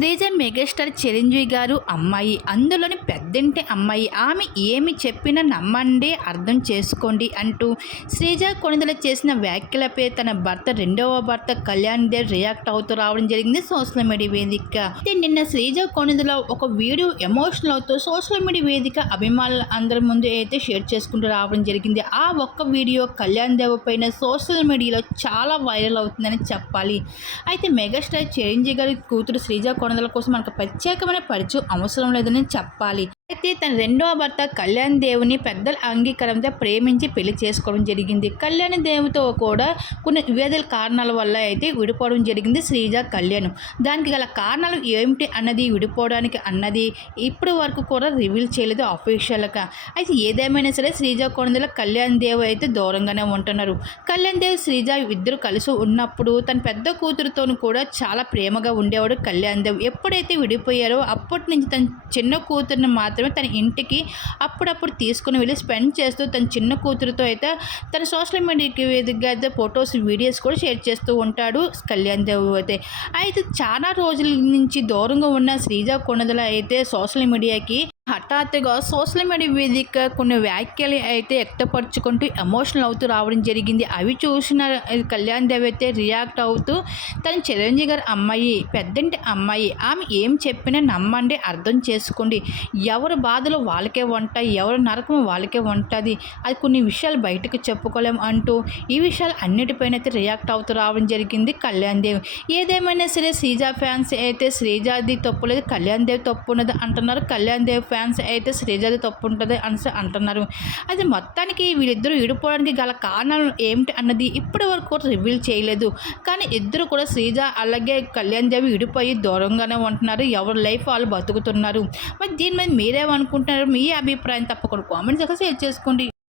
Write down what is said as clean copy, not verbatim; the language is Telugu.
శ్రీజ మెగాస్టార్ చిరంజీవి గారు అమ్మాయి, అందులోని పెద్దింటి అమ్మాయి. ఆమె ఏమి చెప్పినా నమ్మండి, అర్థం చేసుకోండి అంటూ శ్రీజ కొణిదెల చేసిన వ్యాఖ్యలపై తన భర్త, రెండవ భర్త కళ్యాణ్ దేవ్ రియాక్ట్ అవుతూ రావడం జరిగింది సోషల్ మీడియా వేదిక. అయితే నిన్న శ్రీజ కొణిదెల ఒక వీడియో ఎమోషనల్ అవుతూ సోషల్ మీడియా వేదిక అభిమానులు అందరి ముందు అయితే షేర్ చేసుకుంటూ రావడం జరిగింది. ఆ ఒక్క వీడియో కళ్యాణ్ దేవ్ పైన సోషల్ మీడియాలో చాలా వైరల్ అవుతుందని చెప్పాలి. అయితే మెగాస్టార్ చిరంజీవి గారి కూతురు శ్రీజ కొణిదెల కోసం మనకు ప్రత్యేకమైన పరిచయం అవసరం లేదని చెప్పాలి. అయితే తన రెండవ భర్త కళ్యాణ్ దేవుని పెద్దల అంగీకారంతో ప్రేమించి పెళ్లి చేసుకోవడం జరిగింది. కళ్యాణ్ దేవుతో కూడా కొన్ని వివిధ కారణాల వల్ల అయితే విడిపోవడం జరిగింది శ్రీజ కళ్యాణ్. దానికి గల కారణాలు ఏమిటి అన్నది, విడిపోవడానికి అన్నది ఇప్పటి వరకు కూడా రివీల్ చేయలేదు అఫీషియల్గా. అయితే ఏదేమైనా సరే శ్రీజ కొణిదెల కళ్యాణ్ దేవ్ అయితే దూరంగానే ఉంటున్నారు. కళ్యాణ్ దేవ్ శ్రీజ ఇద్దరు కలిసి ఉన్నప్పుడు తన పెద్ద కూతురుతోనూ కూడా చాలా ప్రేమగా ఉండేవాడు కళ్యాణ్ దేవ్. ఎప్పుడైతే విడిపోయారో అప్పటి నుంచి తన చిన్న కూతురుని మాత్రమే తన ఇంటికి అప్పుడప్పుడు తీసుకుని వెళ్ళి స్పెండ్ చేస్తూ తన చిన్న కూతురుతో అయితే తన సోషల్ మీడియాకి వేదికగా అయితే ఫొటోస్, వీడియోస్ కూడా షేర్ చేస్తూ ఉంటాడు కళ్యాణ్ దేవ్. అయితే చాలా రోజుల నుంచి దూరంగా ఉన్న శ్రీజ కొణిదెల అయితే సోషల్ మీడియాకి హఠాత్తుగా సోషల్ మీడియా వేదిక కొన్ని వ్యాఖ్యలు అయితే వ్యక్తపరుచుకుంటూ ఎమోషనల్ అవుతూ రావడం జరిగింది. అవి చూసిన కళ్యాణ్ దేవ్ అయితే రియాక్ట్ అవుతూ తన చిరంజీవి గారి అమ్మాయి, పెద్దంటి అమ్మాయి, ఆమె ఏం చెప్పినా నమ్మండి, అర్థం చేసుకోండి. ఎవరి బాధలు వాళ్ళకే ఉంటాయి, ఎవరి నరకం వాళ్ళకే ఉంటుంది. అది కొన్ని విషయాలు బయటకు చెప్పుకోలేం అంటూ ఈ విషయాలు అన్నిటిపైన అయితే రియాక్ట్ అవుతూ రావడం జరిగింది కళ్యాణ్ దేవ్. ఏదేమైనా సరే శ్రీజ ఫ్యాన్స్ అయితే శ్రీజాది తప్పు లేదు, కళ్యాణ్ దేవ్ తప్పు ఉన్నది అంటున్నారు. కళ్యాణ్ దేవ్ ఫ్యాన్స్ అయితే శ్రీజాది తప్పు ఉంటుంది అని అంటున్నారు. అది మొత్తానికి వీళ్ళిద్దరూ విడిపోవడానికి గల కారణాలు ఏమిటి అన్నది ఇప్పటి వరకు రివీల్ చేయలేదు. కానీ ఇద్దరు కూడా శ్రీజ అలాగే కళ్యాణ్ దేవి విడిపోయి దూరంగానే ఉంటున్నారు. ఎవరి లైఫ్ వాళ్ళు బతుకుతున్నారు. మరి దీని మీద మీరేమనుకుంటున్నారు? మీ అభిప్రాయం తప్పకుండా కామెంట్స్ షేర్ చేసుకోండి.